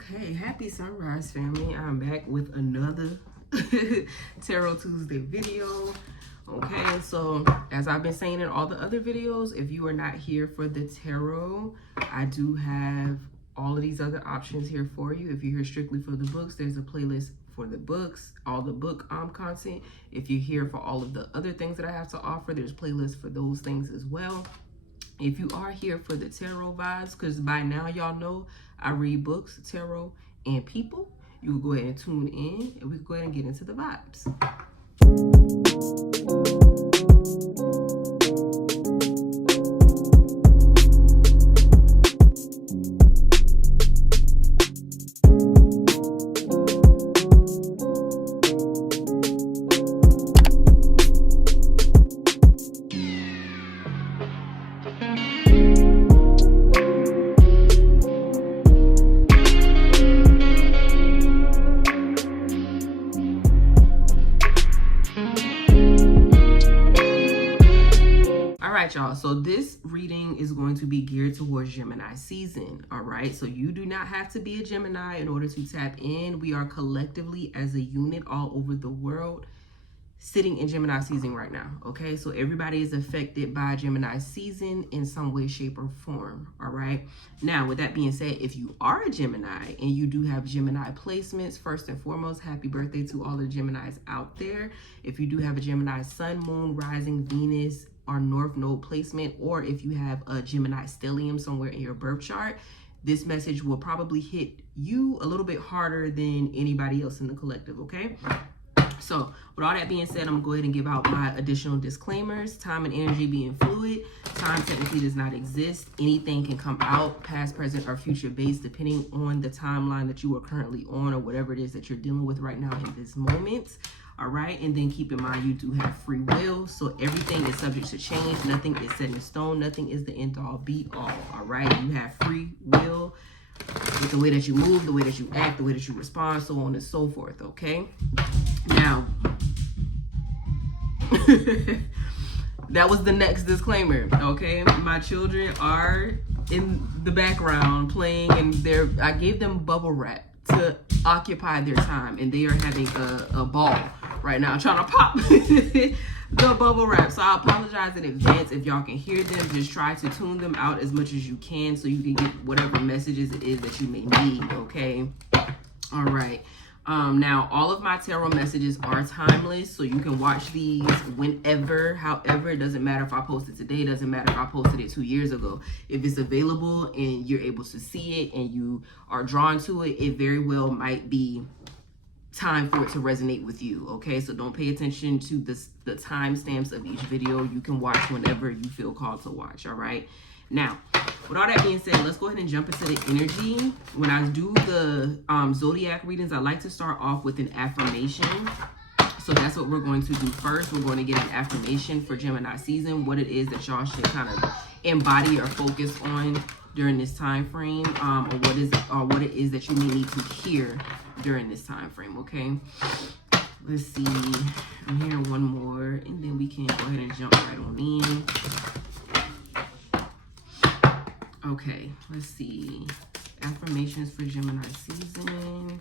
Okay, happy sunrise, family. I'm back with another Tarot Tuesday video. Okay, so as I've been saying in all the other videos, if you are not here for the tarot, I do have all of these other options here for you. If you're here strictly for the books, there's a playlist for the books, all the book content. If you're here for all of the other things that I have to offer, there's playlists for those things as well. If you are here for the tarot vibes, because by now y'all know I read books, tarot, and people, you will go ahead and tune in, and we can go ahead and get into the vibes. Y'all, so this reading is going to be geared towards Gemini season. All right, so you do not have to be a Gemini in order to tap in. We are collectively as a unit all over the world sitting in Gemini season right now. Okay, so everybody is affected by Gemini season in some way, shape, or form. All right, now with that being said, if you are a Gemini and you do have Gemini placements, first and foremost, happy birthday to all the Geminis out there. If you do have a Gemini sun, moon, rising, Venus, or North Node placement, or if you have a Gemini stellium somewhere in your birth chart, this message will probably hit you a little bit harder than anybody else in the collective, okay? So with all that being said, I'm gonna go ahead and give out my additional disclaimers. Time and energy being fluid. Time technically does not exist. Anything can come out, past, present, or future based, depending on the timeline that you are currently on or whatever it is that you're dealing with right now in this moment. All right, and then keep in mind you do have free will, so everything is subject to change. Nothing is set in stone. Nothing is the end all be all. All right, you have free will with the way that you move, the way that you act, the way that you respond, so on and so forth. Okay, now that was the next disclaimer. Okay, my children are in the background playing, and I gave them bubble wrap to occupy their time, and they are having a ball right now trying to pop the bubble wrap. So I apologize in advance if y'all can hear them. Just try to tune them out as much as you can so you can get whatever messages it is that you may need. Okay, all right. Now all of my tarot messages are timeless, so you can watch these whenever. However, it doesn't matter if I posted today, it doesn't matter if I posted it 2 years ago. If it's available and you're able to see it and you are drawn to it, it very well might be time for it to resonate with you. Okay, so don't pay attention to the timestamps of each video. You can watch whenever you feel called to watch. All right, now with all that being said, let's go ahead and jump into the energy. When I do the zodiac readings, I like to start off with an affirmation. So that's what we're going to do first. We're going to get an affirmation for Gemini season, what it is that y'all should kind of embody or focus on during this time frame, or what it is that you may need to hear during this time frame. Okay, let's see, I'm hearing one more, and then we can go ahead and jump right on in. Okay, let's see, affirmations for Gemini season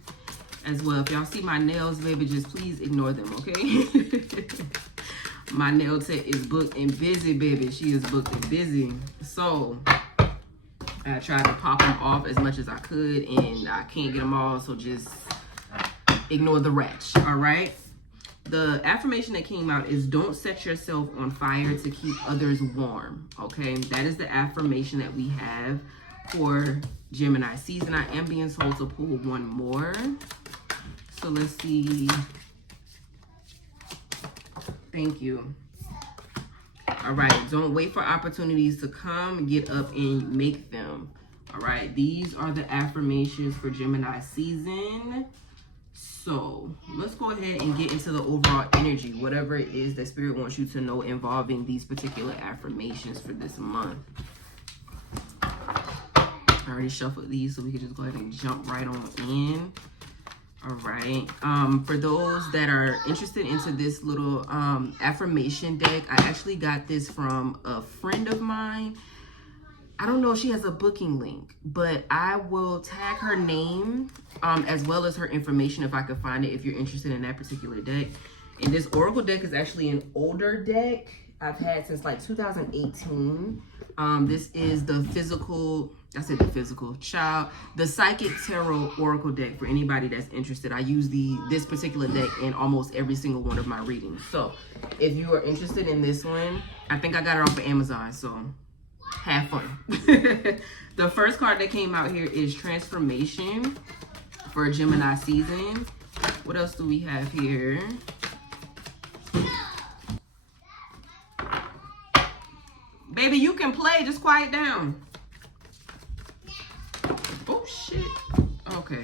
as well. If y'all see my nails, baby, just please ignore them. Okay. My nail tech is booked and busy, baby. She is booked and busy, so I tried to pop them off as much as I could, and I can't get them all, so just ignore the wretch. All right, the affirmation that came out is don't set yourself on fire to keep others warm. Okay, that is the affirmation that we have for Gemini season. I am being told to pull one more, so let's see. Thank you. All right, don't wait for opportunities to come. Get up and make them. All right, these are the affirmations for Gemini season. So let's go ahead and get into the overall energy, whatever it is that Spirit wants you to know involving these particular affirmations for this month. I already shuffled these, so we can just go ahead and jump right on in. All right, for those that are interested into this little affirmation deck, I actually got this from a friend of mine. I don't know if she has a booking link, but I will tag her name as well as her information if I can find it, if you're interested in that particular deck. And this Oracle deck is actually an older deck I've had since like 2018. This is the physical, I said the physical, child, the Psychic Tarot Oracle deck for anybody that's interested. I use this particular deck in almost every single one of my readings. So if you are interested in this one, I think I got it off of Amazon, so have fun. The first card that came out here is Transformation for Gemini season. What else do we have here? Baby, you can play, just quiet down. Oh shit. Okay.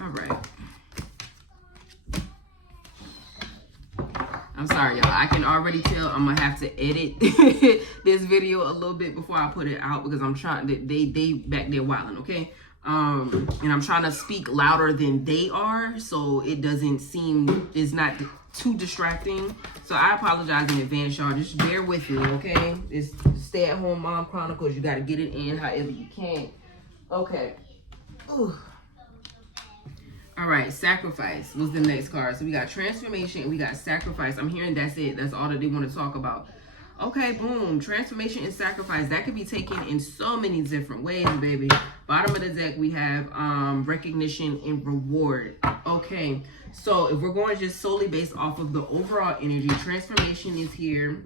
All right. I'm sorry, y'all. I can already tell I'm gonna have to edit this video a little bit before I put it out, because I'm trying to, they back there wilding, okay? And I'm trying to speak louder than they are, so it doesn't seem, it's not too distracting. So I apologize in advance, y'all. Just bear with me, okay? It's Stay-at-Home Mom Chronicles. You gotta get it in however you can. Okay. Ooh. All right, Sacrifice was the next card. So we got Transformation and we got Sacrifice. I'm hearing that's it. That's all that they want to talk about. Okay, boom. Transformation and Sacrifice. That could be taken in so many different ways, baby. Bottom of the deck, we have Recognition and Reward. Okay, so if we're going just solely based off of the overall energy, Transformation is here.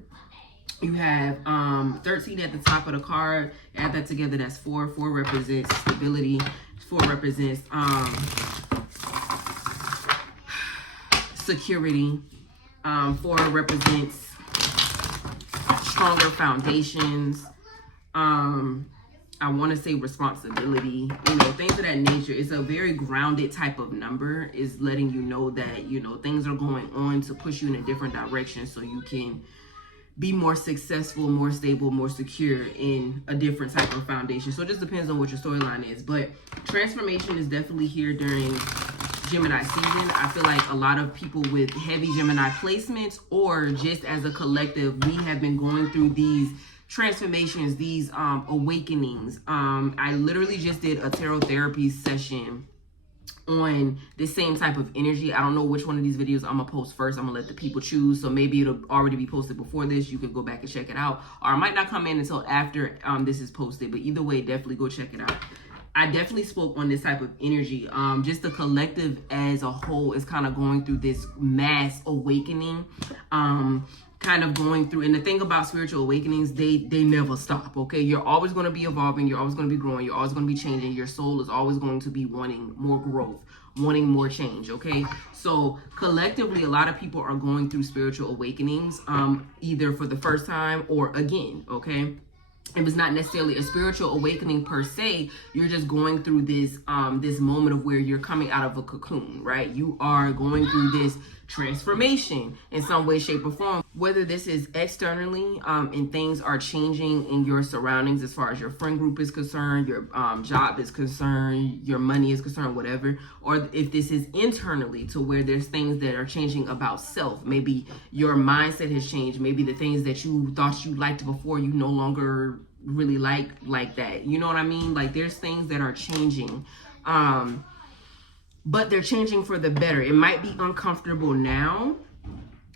You have 13 at the top of the card. Add that together, that's 4. 4 represents stability. 4 represents security. 4 represents stronger foundations. I want to say responsibility, things of that nature. It's a very grounded type of number. Is letting you know that, things are going on to push you in a different direction so you can be more successful, more stable, more secure in a different type of foundation. So it just depends on what your storyline is. But Transformation is definitely here during Gemini season. I feel like a lot of people with heavy Gemini placements, or just as a collective, we have been going through these transformations, these awakenings. I literally just did a tarot therapy session on the same type of energy. I don't know which one of these videos I'm gonna post first. I'm gonna let the people choose. So maybe it'll already be posted before this. You could go back and check it out, or it might not come in until after this is posted. But either way, definitely go check it out. I definitely spoke on this type of energy. Just the collective as a whole is kind of going through this mass awakening. Kind of going through, and the thing about spiritual awakenings, they never stop, okay? You're always going to be evolving, you're always going to be growing, you're always going to be changing. Your soul is always going to be wanting more growth, wanting more change, okay? So collectively, a lot of people are going through spiritual awakenings, either for the first time or again, okay? It was not necessarily a spiritual awakening per se. You're just going through this this moment of where you're coming out of a cocoon, right? You are going through this transformation in some way, shape, or form. Whether this is externally and things are changing in your surroundings as far as your friend group is concerned, your job is concerned, your money is concerned, whatever. Or if this is internally, to where there's things that are changing about self. Maybe your mindset has changed. Maybe the things that you thought you liked before, you no longer really like that. You know what I mean? Like, there's things that are changing. But they're changing for the better. It might be uncomfortable now.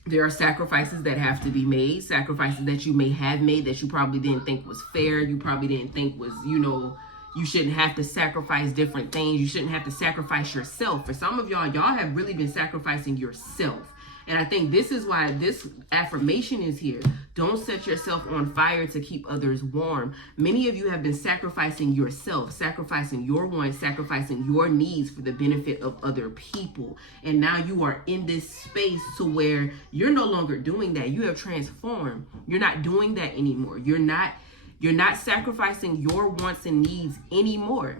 There are sacrifices that have to be made, sacrifices that you may have made that you probably didn't think was fair. You probably didn't think was, you shouldn't have to sacrifice different things. You shouldn't have to sacrifice yourself. For some of y'all have really been sacrificing yourself. And I think this is why this affirmation is here. Don't set yourself on fire to keep others warm. Many of you have been sacrificing yourself, sacrificing your wants, sacrificing your needs for the benefit of other people. And now you are in this space to where you're no longer doing that. You have transformed. You're not doing that anymore. You're not sacrificing your wants and needs anymore.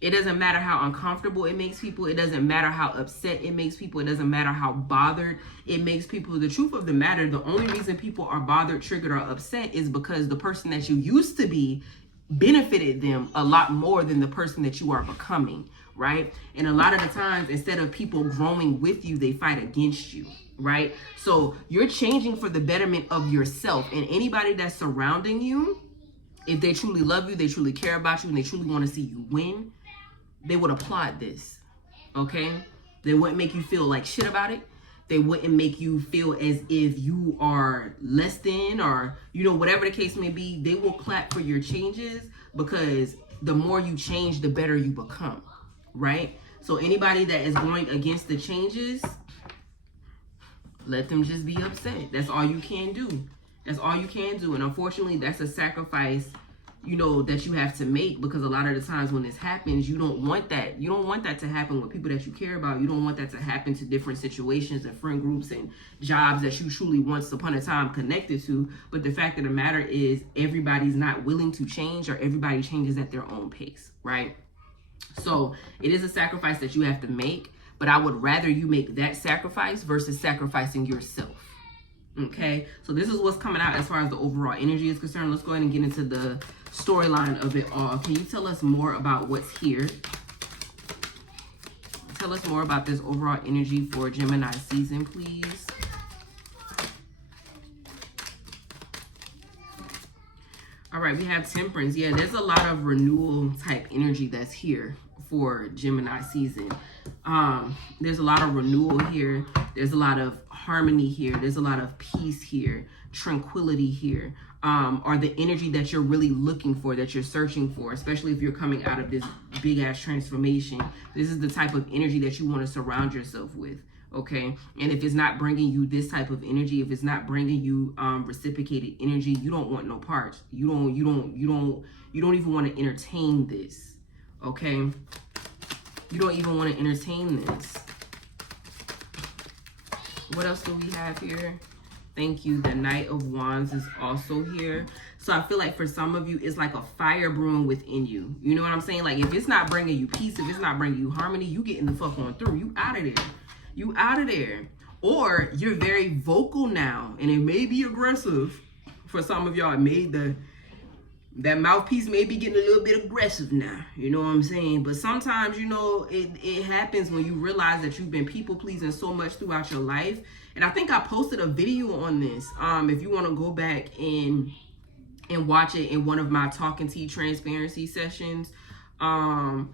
It doesn't matter how uncomfortable it makes people. It doesn't matter how upset it makes people. It doesn't matter how bothered it makes people. The truth of the matter, the only reason people are bothered, triggered, or upset is because the person that you used to be benefited them a lot more than the person that you are becoming, right? And a lot of the times, instead of people growing with you, they fight against you, right? So you're changing for the betterment of yourself, and anybody that's surrounding you If they truly love you, they truly care about you, and they truly want to see you win, they would applaud this, okay? They wouldn't make you feel like shit about it. They wouldn't make you feel as if you are less than, or, you know, whatever the case may be. They will clap for your changes, because the more you change, the better you become, right? So anybody that is going against the changes, let them just be upset. That's all you can do. That's all you can do. And unfortunately, that's a sacrifice, you know, that you have to make, because a lot of the times when this happens, you don't want that. You don't want that to happen with people that you care about. You don't want that to happen to different situations and friend groups and jobs that you truly once upon a time connected to. But the fact of the matter is, everybody's not willing to change, or everybody changes at their own pace, right? So it is a sacrifice that you have to make, but I would rather you make that sacrifice versus sacrificing yourself. Okay, so this is what's coming out as far as the overall energy is concerned. Let's go ahead and get into the storyline of it all. Can you tell us more about what's here? Tell us more about this overall energy for Gemini season, please. All right, we have Temperance. Yeah, there's a lot of renewal type energy that's here for Gemini season. There's a lot of renewal here. There's a lot of harmony here. There's a lot of peace here, tranquility here, or the energy that you're really looking for, that you're searching for, especially if you're coming out of this big ass transformation. This is the type of energy that you want to surround yourself with. Okay, and if it's not bringing you this type of energy, if it's not bringing you reciprocated energy, you don't want no parts. You don't even want to entertain this. Okay, you don't even want to entertain this. What else do we have here? Thank you. The Knight of Wands is also here. So I feel like for some of you, it's like a fire brewing within you. You know what I'm saying? Like, if it's not bringing you peace, if it's not bringing you harmony, you getting the fuck on through. You out of there. You out of there. Or you're very vocal now, and it may be aggressive. For some of y'all, it made that mouthpiece may be getting a little bit aggressive now. You know what I'm saying? But sometimes, you know, it happens when you realize that you've been people pleasing so much throughout your life. And I think I posted a video on this. If you want to go back and watch it in one of my Talking Tea transparency sessions, I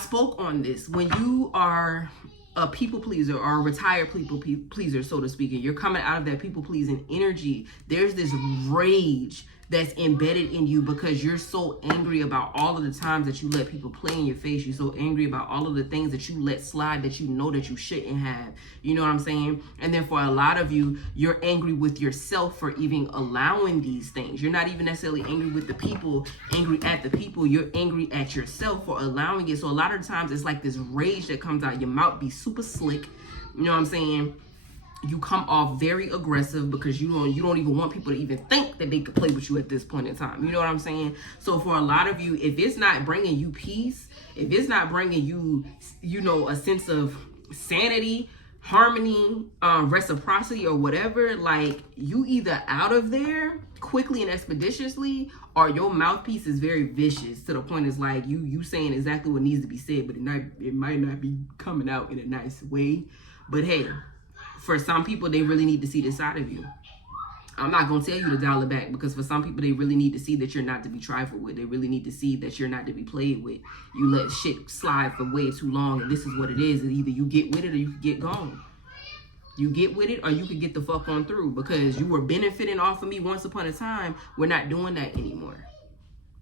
spoke on this. When you are a people pleaser, or a retired people pleaser, so to speak, and you're coming out of that people pleasing energy, there's this rage that's embedded in you, because you're so angry about all of the times that you let people play in your face. You're so angry about all of the things that you let slide that you know that you shouldn't have. You know what I'm saying? And then for a lot of you, you're angry with yourself for even allowing these things. You're not even necessarily angry with the people, angry at the people. You're angry at yourself for allowing it. So a lot of the times it's like this rage that comes out. Your mouth be super slick. You know what I'm saying? You come off very aggressive, because you don't even want people to even think that they could play with you at this point in time. You know what I'm saying? So for a lot of you, if it's not bringing you peace, if it's not bringing you, you know, a sense of sanity, harmony, reciprocity, or whatever, like, you either out of there quickly and expeditiously, or your mouthpiece is very vicious to the point it's like you saying exactly what needs to be said, but it might not be coming out in a nice way. But hey, for some people, they really need to see this side of you. I'm not going to tell you to dial it back, because for some people, they really need to see that you're not to be trifled with. They really need to see that you're not to be played with. You let shit slide for way too long, and this is what it is. And either you get with it or you can get gone. You get with it or you can get the fuck on through, because you were benefiting off of me once upon a time. We're not doing that anymore.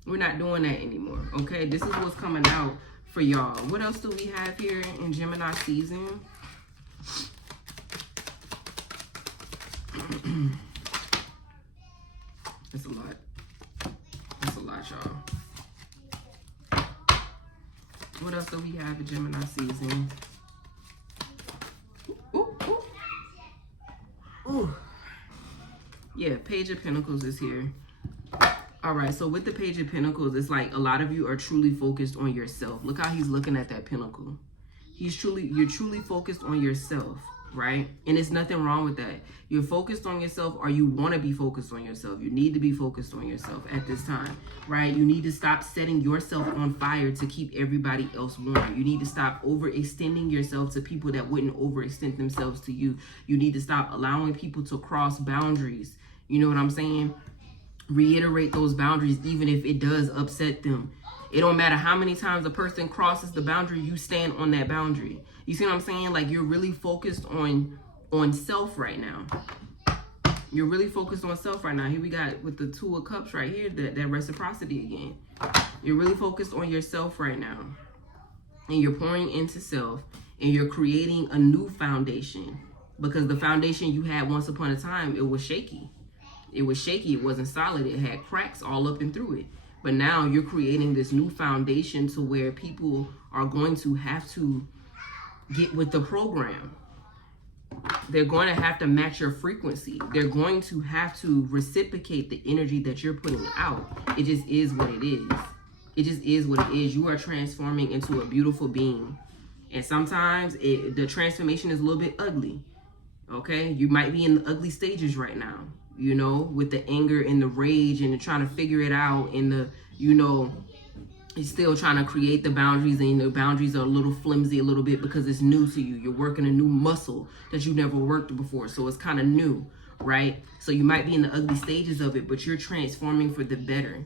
We're not doing that anymore, okay? This is what's coming out for y'all. What else do we have here in Gemini season? It's a lot. It's a lot, y'all. What else do we have in Gemini season? Ooh, ooh. Ooh. Yeah, Page of Pentacles is here. All right, so with the Page of Pentacles, it's like a lot of you are truly focused on yourself. Look how he's looking at that pentacle. You're truly focused on yourself, right? And it's nothing wrong with that. You're focused on yourself, or you want to be focused on yourself. You need to be focused on yourself at this time, right? You need to stop setting yourself on fire to keep everybody else warm. You need to stop overextending yourself to people that wouldn't overextend themselves to you. You need to stop allowing people to cross boundaries. You know what I'm saying? Reiterate those boundaries even if it does upset them. It don't matter how many times a person crosses the boundary, you stand on that boundary. You see what I'm saying? Like, you're really focused on self right now. You're really focused on self right now. Here we got with the Two of Cups right here, that reciprocity again. You're really focused on yourself right now. And you're pouring into self. And you're creating a new foundation. Because the foundation you had once upon a time, it was shaky. It was shaky. It wasn't solid. It had cracks all up and through it. But now you're creating this new foundation to where people are going to have to get with the program. They're going to have to match your frequency. They're going to have to reciprocate the energy that you're putting out. It just is what it is. It just is what it is. You are transforming into a beautiful being. And sometimes the transformation is a little bit ugly. Okay? You might be in the ugly stages right now. You know, with the anger and the rage and the trying to figure it out and the, you know, you're still trying to create the boundaries, and the boundaries are a little flimsy a little bit because it's new to you. You're working a new muscle that you never worked before. So it's kind of new, right? So you might be in the ugly stages of it, but you're transforming for the better.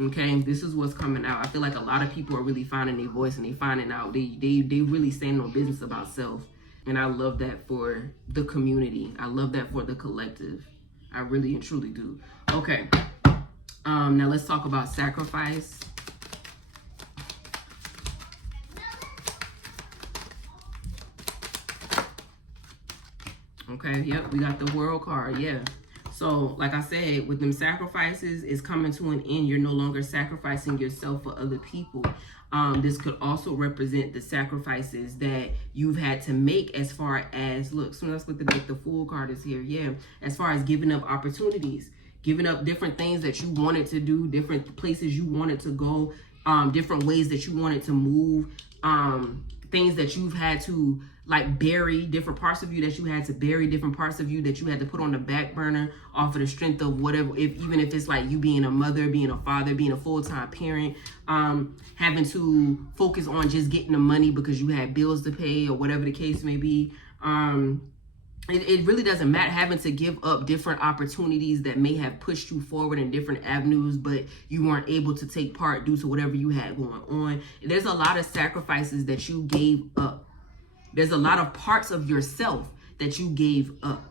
Okay, this is what's coming out. I feel like a lot of people are really finding their voice and they finding out they really standing on business about self. And I love that for the community. I love that for the collective. I really and truly do. Okay. Now let's talk about sacrifice. Okay, yep, we got the World card, yeah. So, like I said, with them sacrifices, it's coming to an end. You're no longer sacrificing yourself for other people. This could also represent the sacrifices that you've had to make as far as, look, so let's look at the Fool card is here, yeah. As far as giving up opportunities, giving up different things that you wanted to do, different places you wanted to go, different ways that you wanted to move, things that you've had to like bury, different parts of you that you had to bury, different parts of you that you had to put on the back burner off of the strength of whatever, even if it's like you being a mother, being a father, being a full-time parent, having to focus on just getting the money because you had bills to pay or whatever the case may be. It really doesn't matter, having to give up different opportunities that may have pushed you forward in different avenues, but you weren't able to take part due to whatever you had going on. There's a lot of sacrifices that you gave up. There's a lot of parts of yourself that you gave up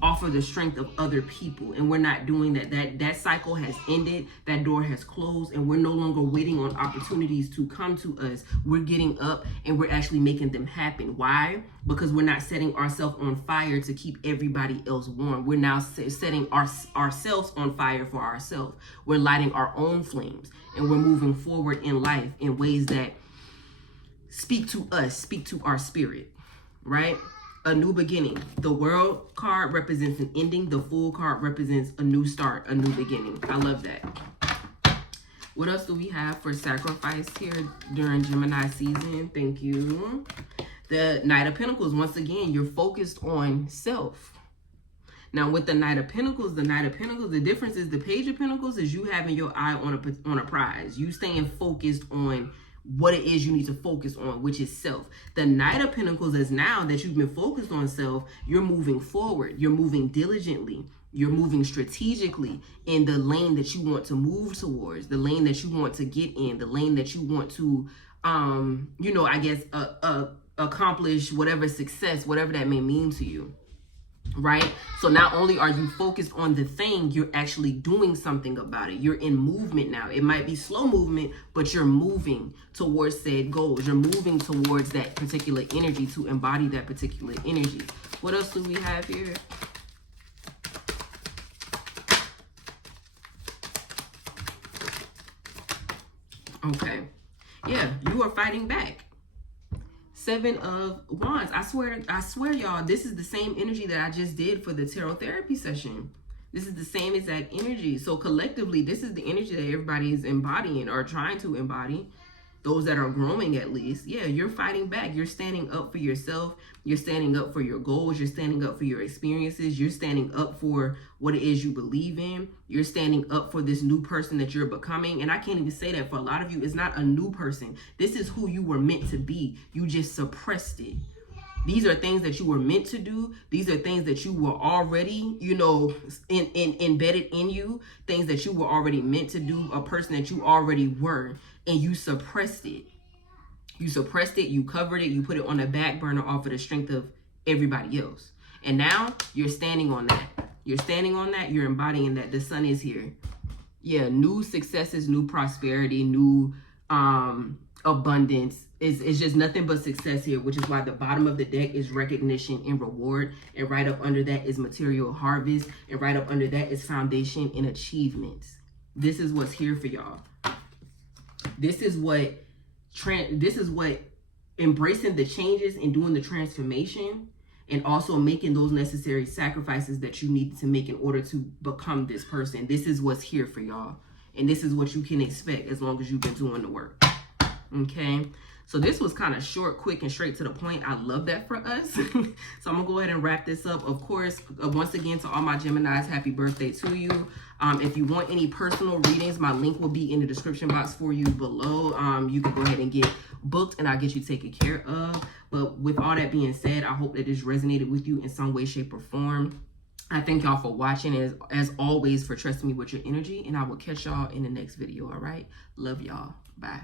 off of the strength of other people. And we're not doing that. That cycle has ended. That door has closed. And we're no longer waiting on opportunities to come to us. We're getting up and we're actually making them happen. Why? Because we're not setting ourselves on fire to keep everybody else warm. We're now setting ourselves on fire for ourselves. We're lighting our own flames. And we're moving forward in life in ways that speak to us, speak to our spirit, right? A new beginning. The World card represents an ending. The Fool card represents a new start, a new beginning. I love that. What else do we have for sacrifice here during Gemini season? Thank you. The Knight of Pentacles. Once again, you're focused on self. Now, with the Knight of Pentacles, the difference is the Page of Pentacles is you having your eye on a prize. You staying focused on what it is you need to focus on, which is self. The Knight of Pentacles is now that you've been focused on self, you're moving forward. You're moving diligently. You're moving strategically in the lane that you want to move towards, the lane that you want to get in, the lane that you want to, I guess, accomplish whatever success, whatever that may mean to you. Right? So not only are you focused on the thing, you're actually doing something about it. You're in movement now. It might be slow movement, but you're moving towards said goals. You're moving towards that particular energy to embody that particular energy. What else do we have here? Okay. Yeah, you are fighting back. Seven of Wands. I swear, y'all, this is the same energy that I just did for the tarot therapy session. This is the same exact energy. So collectively, this is the energy that everybody is embodying or trying to embody. Those that are growing, at least. Yeah, you're fighting back. You're standing up for yourself. You're standing up for your goals. You're standing up for your experiences. You're standing up for what it is you believe in. You're standing up for this new person that you're becoming. And I can't even say that for a lot of you. It's not a new person. This is who you were meant to be. You just suppressed it. These are things that you were meant to do. These are things that you were already, you know, embedded in you, things that you were already meant to do, a person that you already were, and you suppressed it. You suppressed it, you covered it, you put it on the back burner off of the strength of everybody else. And now you're standing on that. You're standing on that, you're embodying that. The sun is here. Yeah, new successes, new prosperity, new abundance. It's just nothing but success here, which is why the bottom of the deck is recognition and reward. And right up under that is material harvest. And right up under that is foundation and achievements. This is what's here for y'all. This is what embracing the changes and doing the transformation, and also making those necessary sacrifices that you need to make in order to become this person. This is what's here for y'all. And this is what you can expect as long as you've been doing the work. Okay? So this was kind of short, quick, and straight to the point. I love that for us. So I'm going to go ahead and wrap this up. Of course, once again, to all my Geminis, happy birthday to you. If you want any personal readings, my link will be in the description box for you below. You can go ahead and get booked and I'll get you taken care of. But with all that being said, I hope that this resonated with you in some way, shape, or form. I thank y'all for watching, as always, for trusting me with your energy. And I will catch y'all in the next video, all right? Love y'all. Bye.